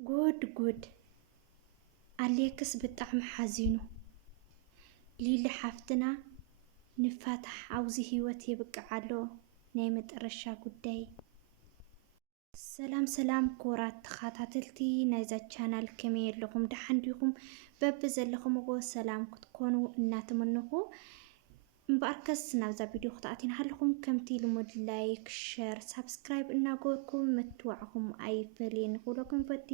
ጉድ አሌክስ በጣም ሓዚኑ ሊሊ ሓፍትና ንፋታሕ አውዚ ህይወት የብቅዓሎ ናይ መጨረሻ ጉዳይ። ሰላም ኮራት ተኸታተልቲ ናይዛ ቻናል ከመይ ኣለኹም ደሓን ዲኹም በብ ዘለኹምዎ ሰላም ክትኮኑ እናተመንኹ እምበኣርከስ ናብዛ ቪድዮ ክትኣትዩና ሃለኹም ከምቲ ልሙድ ላይክ ሸር ሳብስክራይብ እናገበርኩም ምትዋዕኹም ኣይፈልየን ንኽብለኩም ፈቲ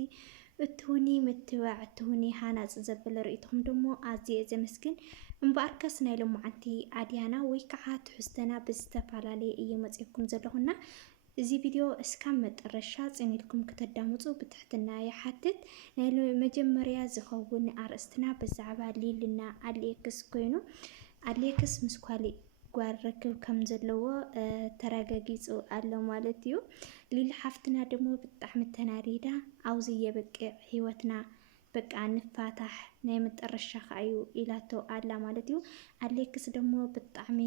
እትሁኒ ምትባዕ እትሁኒ ሃናፅ ዘበለ ርእይትኩም ደሞ ኣዝየ ዘመስግን እምበኣርከስ ናይ ሎማዓንቲ ኣድያና ወይ ከዓ ትሕዝተና ብዝተፈላለየ እየ መፅኩም ዘለኹና እዚ ቪድዮ እስካብ መጨረሻ ፅኒልኩም ከተዳምፁ ብትሕትና ይሓትት። ናይ መጀመርያ ዝኸውን ኣርእስትና ብዛዕባ ሊልና ኣሌክስ ኮይኑ ኣሌክስ ምስ ጓል ርክብ ከም ዘለዎ ተረጋጊፁ ኣሎ ማለት እዩ። ሊሊ ሓፍትና ደግሞ ብጣዕሚ ተናዲዳ አውዚ የበቅዕ ህይወትና በቃ ንፋታሕ ናይ መጨረሻ ከዩ ኢላቶ ኣላ ማለት እዩ። ኣሌክስ ደግሞ ብጣዕሚ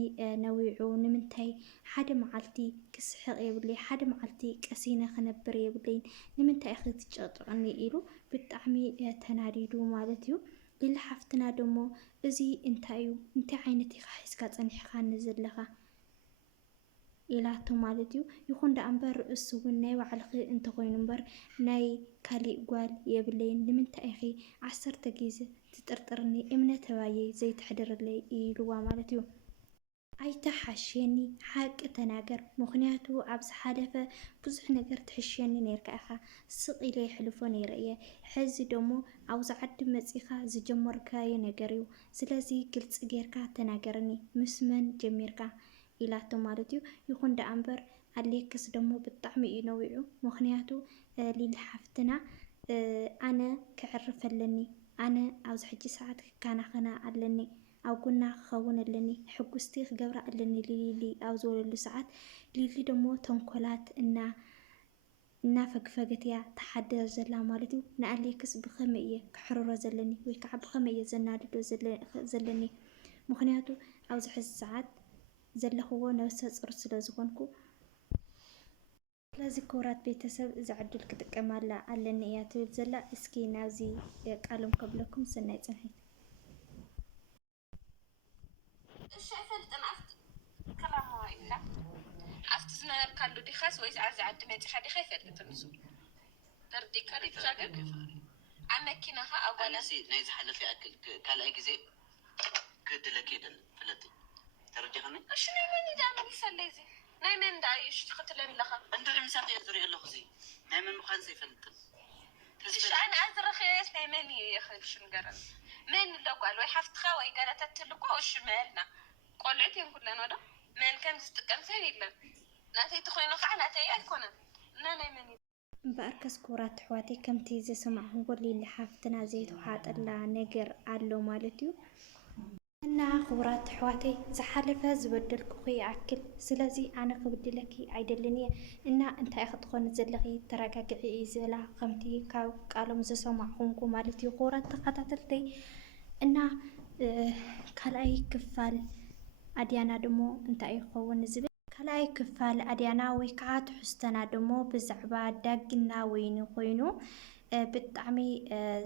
ነዊዑ ንምንታይ ሓደ መዓልቲ ክስሕቕ የብለይ ሓደ መዓልቲ ቀሲነ ክነብር የብለይን ንምንታይ ክትጨቅጭቅኒ ኢሉ ብጣዕሚ ተናዲዱ ማለት እዩ። ሊሊ ሓፍትና ደሞ እዚ እንታይ እዩ እንታይ ዓይነት ኢኻ ሒዝካ ፀኒሕካ ንዘለኻ ኢላቶ ማለት እዩ። ይኹን ዳ እምበር እሱ እውን ናይ ባዕልኺ እንተኮይኑ እምበር ናይ ካሊእ ጓል የብለይን ንምንታይ ኢኺ 10 ግዜ ትጥርጥርኒ እምነት ባየ ዘይትሕድርለይ ኢልዋ ማለት እዩ። ኣይተሓሸኒ ሓቂ ተናገር ምክንያቱ ኣብ ዝሓለፈ ብዙሕ ነገር ትሕሸኒ ነርካ ኢኻ ስቕ ኢለ ይሕልፎ ነይረ እየ ሕዚ ደሞ ኣብዚ ዓዲ መፂኻ ዝጀመርካዮ ነገር እዩ ስለዚ ግልፂ ጌርካ ተናገረኒ ምስ መን ጀሚርካ ኢላቶ ማለት እዩ። ይኹን ዳ እምበር ኣሌክስ ደሞ ብጣዕሚ እዩ ነዊዑ ምክንያቱ ሊሊ ሓፍትና ኣነ ክዕርፍ ኣለኒ ኣነ ኣብዚ ሕጂ ሰዓት ክከናኸና ኣለኒ ኣብ ጎና ክኸውን ኣለኒ ሕጉስቲ ክገብራ ኣለኒ ሊሊ ኣብ ዝበለሉ ሰዓት ሊሊ ደሞ ተንኮላት እናፈግፈገት እያ ተሓድር ዘላ ማለት እዩ። ንኣሌክስ ብኸመይ እየ ክሕርሮ ዘለኒ ወይ ከዓ ብኸመይ እየ ዘናድዶ ዘለኒ ምክንያቱ ኣብዚ ሕዚ ሰዓት ዘለኽዎ ነብሰ ፁር ስለ ዝኾንኩ ስለዚ ክቡራት ቤተሰብ እዚ ዕድል ክጥቀማላ ኣለኒ እያ ትብል ዘላ። እስኪ ናብዚ ቃሎም ከብለኩም ሰናይ ፅንሒት። እሺ ኣይፈልጥን ከላማ ኢላ ኣብቲ ዝነበርካሉ ዲኻስ ወይስ ኣብዚ ዓዲ መፂኻ ዲኻ ኣይፈልጥን እሱ ተርዲካ ዲካ ግን ኣብ መኪናኻ ኣጓላሲ ናይ ዝሓለፈ ያክል ካልኣይ ግዜ ክድለክ የደል ፍለጥ ተረዲኸኒ እሺ ናይ መን ዳ መሊሰለይ እዚ ናይ መን ዳ እዩሽ ትኽትለን ለኻ እንድሪ ምሳት እየ ዝሪኦ ኣለኹ እዚ ናይ መን ምዃን ዘይፈልጥን እሺ ኣነ ኣዝረኸየስ ናይ መን እዩ የኽልሽ ንገረኒ መን ለጓል ወይ ሓፍትኻ ወይ ገለተት ትልኮ እሺ መልና ቆልዑት እዮም ኩለን ወዶ መን ከም ዝጥቀም ሰብ የለን ናተይ ትኮይኑ ከዓ ናተይ ኣይኮነን እና ናይ መን እምበኣርከስ ክቡራት ኣሕዋተይ ከምቲ ዝሰማዕኹምዎ ሊሊ ሓፍትና ዘይተዋሓጠላ ነገር ኣሎ ማለት እዩ። እና ክቡራት ኣሕዋተይ ዝሓለፈ ዝበደልኩኺ ይኣክል ስለዚ ኣነ ክብድለኪ ኣይደልን እየ እና እንታይ ክትኾን ዘለኺ ተረጋግዒ እዩ ዝብላ ከምቲ ካብ ቃሎም ዝሰማዕኹምኩ ማለት እዩ። ክቡራት ተኸታተልተይ እና ካልኣይ ክፋል ኣድያና ደሞ እንታይ ይኸውን ዝብል ካልኣይ ክፋል ኣድያና ወይ ከዓ ትሕዝተና ደሞ ብዛዕባ ዳግና ወይኒ ኮይኑ ብጣዕሚ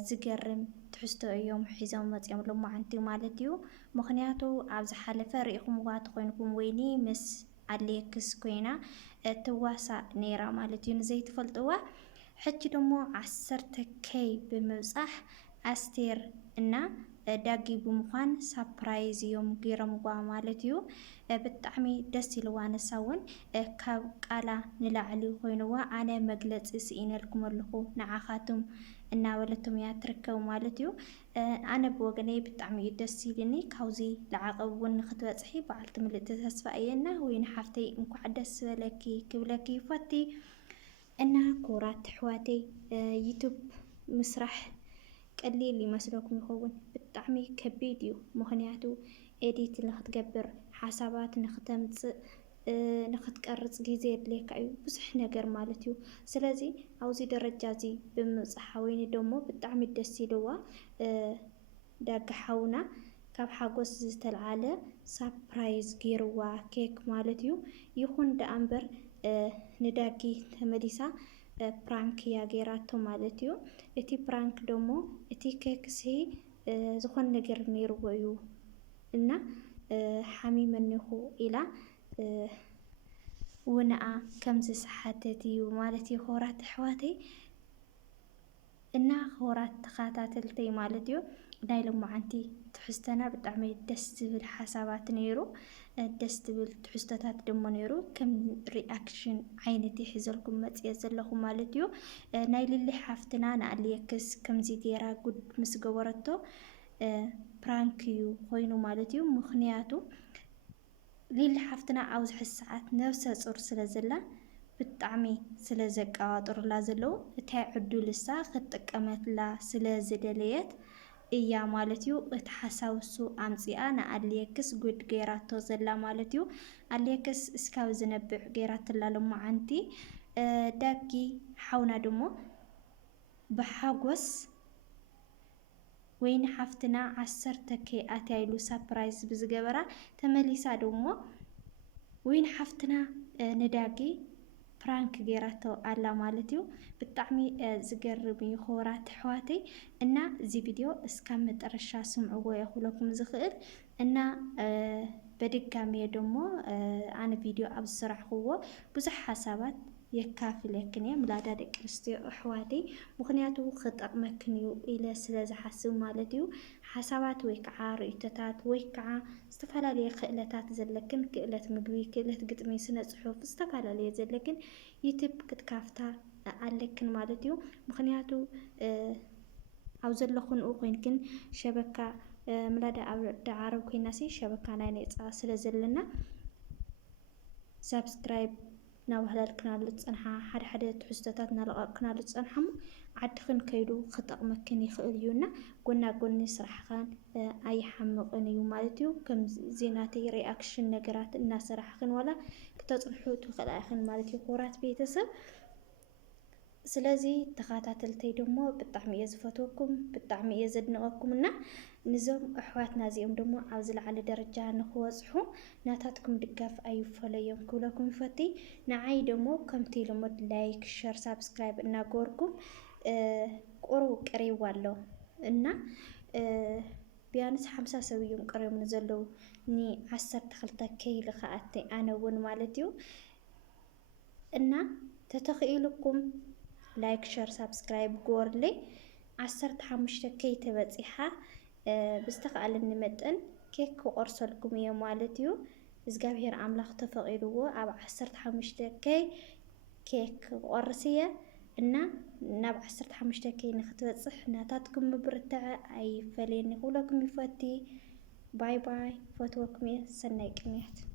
ዝገርም ትሕዝቶ እዮም ሒዞም መፅኦም ሎማዓንቲ ማለት እዩ። ምክንያቱ ኣብ ዝሓለፈ ርኢኹምዋ ተኮይንኩም ወይኒ ምስ ኣሌክስ ኮይና ትዋሳእ ነይራ ማለት እዩ ንዘይትፈልጥዋ ሕጂ ደሞ 10K ብምብፃሕ ኣስቴር እና ዳጊ ብምዃን ሳፕራይዝ እዮም ገይሮምዋ ማለት እዩ። ብጣዕሚ ደስ ኢልዋ ነሳ እውን ካብ ቃላ ንላዕሊ ኮይኑዋ ኣነ መግለፂ ስኢነልኩም ኣለኹ ንዓኻቱም እናበለቶም እያ ትርከብ ማለት እዩ። ኣነ ብወገነይ ብጣዕሚ እዩ ደስ ኢልኒ ካብዚ ዝዓቐብ እውን ንክትበፅሒ በዓልቲ ምልእቲ ተስፋ እየና ወይኒ ሓፍተይ እንኳዕ ደስ በለኪ ክብለኪ ፈቲ እና ክቡራት ኣሕዋተይ ዩቱብ ምስራሕ ቀሊል ይመስለኩም ይኸውን ብጣዕሚ ከቢድ እዩ። ምክንያቱ ኤዲት ንክትገብር ሓሳባት ንክተምፅእ ንክትቀርፅ ግዜ የድልየካ እዩ ብዙሕ ነገር ማለት እዩ። ስለዚ ኣብዚ ደረጃ እዚ ብምብፅሓ ወይኒ ደሞ ብጣዕሚ ደስ ኢልዋ ዳጋ ሓውና ካብ ሓጎስ ዝተልዓለ ሳፕራይዝ ገይርዋ ኬክ ማለት እዩ። ይኹን ዳ እምበር ንዳጊ ተመሊሳ ፕራንክ እያ ገይራቶ ማለት እዩ። እቲ ፕራንክ ደሞ እቲ ኬክሲ ዝኾነ ነገር ነይርዎ እዩ እና ሓሚመኒኹ ኢላ ውንኣ ከም ዝሰሓተት እዩ ማለት እዩ ክቡራት ኣሕዋተይ እና ክቡራት ተኸታተልተይ ማለት እዩ። ናይ ሎማዓንቲ ትሕዝቶና ብጣዕሚ ደስ ዝብል ሓሳባት ነይሩ፣ ደስ ዝብል ትሕዝቶታት ደሞ ነይሩ። ከም ሪኣክሽን ዓይነት ይሕዘልኩም መፅየ ዘለኹ ማለት እዩ። ናይ ልሊ ሓፍትና ንኣልየክስ ከምዚ ገይራ ጉድ ምስ ገበረቶ ፕራንክ እዩ ኮይኑ ማለት እዩ። ምክንያቱ ልሊ ሓፍትና ኣብዚ ሕዚ ሰዓት ነብሰ ፁር ስለ ዘላ ብጣዕሚ ስለ ዘቀባጥሩላ ዘለዉ እታይ ዕዱልሳ ክትጥቀመትላ ስለ ዝደለየት እያ ማለት እዩ። እቲ ሓሳብ እሱ ኣምፂኣ ንኣልየክስ ጉድ ገይራቶ ዘላ ማለት እዩ። ኣልየክስ እስካብ ዝነብዕ ገይራትላ ሎማዓንቲ ዳጊ ሓውና ደሞ ብሓጎስ ወይኒ ሓፍትና 10K ኣትያይሉ ሳፕራይዝ ብዝገበራ ተመሊሳ ደሞ ወይኒ ሓፍትና ንዳጊ ፕራንክ ገይራቶ ኣላ ማለት እዩ። ብጣዕሚ ዝገርም እዩ ክቡራት ኣሕዋተይ እና እዚ ቪድዮ እስካብ መጨረሻ ስምዕዎ የኽለኩም ዝኽእል እና በድጋሚ ደሞ ኣነ ቪድዮ ኣብ ዝሰራሕክዎ ብዙሕ ሓሳባት የካፍለክን እየ ምላዳ ደቂ ኣንስትዮ ኣሕዋተይ ምክንያቱ ክጠቕመክን እዩ ኢለ ስለ ዝሓስብ ማለት እዩ። ሓሳባት ወይ ከዓ ርእቶታት ወይ ከዓ ዝተፈላለየ ክእለታት ዘለክን ክእለት ምግቢ፣ ክእለት ግጥሚ፣ ስነ ፅሑፍ ዝተፈላለየ ዘለክን ዩቲብ ክትካፍታ ኣለክን ማለት እዩ። ምክንያቱ ኣብ ዘለኹንኡ ኮንክን ሸበካ ምላዳ ኣብ ዳዓረብ ኮይናሲ ሸበካ ናይ ነፃ ስለ ዘለና ሳብስክራይብ ናባህላልክናሉ ዝፀንሓ ሓደ ሓደ ትሕዝቶታት ናለቐቕክናሉ ዝፀንሓ ሞ ዓድኽን ከይዱ ክጠቕመክን ይኽእል እዩና ጎና ጎኒ ስራሕኻን ኣይሓምቕን እዩ ማለት እዩ። ከም ዜናተይ ሪኣክሽን ነገራት እናሰራሕክን ዋላ ክተፅንሑ ትኽእላ ኢኽን ማለት እዩ ክቡራት ቤተሰብ። ስለዚ ተኸታተልተይ ደሞ ብጣዕሚ እየ ዝፈትወኩም ብጣዕሚ እየ ዘድንቐኩም እና ንዞም ኣሕዋትና እዚኦም ደሞ ኣብ ዝለዓለ ደረጃ ንክበፅሑ ናታትኩም ድጋፍ ኣይፈለዮም ክብለኩም ይፈቲ። ንዓይ ደሞ ከምቲ ልሙድ ላይክ ሸር ሳብስክራይብ እናገበርኩም ቁሩብ ቀሪቡ ኣሎ እና ቢያንስ 50 ሰብ እዮም ቀሪቦም ዘለዉ ኒ12K ልኸኣተይ ኣነ እውን ማለት እዩ እና ተተኽኢልኩም ላይክ ሸር ሳብስክራይብ ግበርለይ 15K ተበፂሓ ብዝተኸኣለኒ መጠን ኬክ ክቆርሰልኩም እየ ማለት እዩ። እግዚኣብሔር ኣምላኽ ተፈቒድዎ ኣብ 15K ኬክ ክቆርስ እየ እና ናብ 15K ንክትበፅሕ ናታትኩም ምብርትዕ ኣይፈለየኒ ክብለኩም ይፈቲ። ባይ ባይ ፈትወኩም እየ። ሰናይ ቅንያት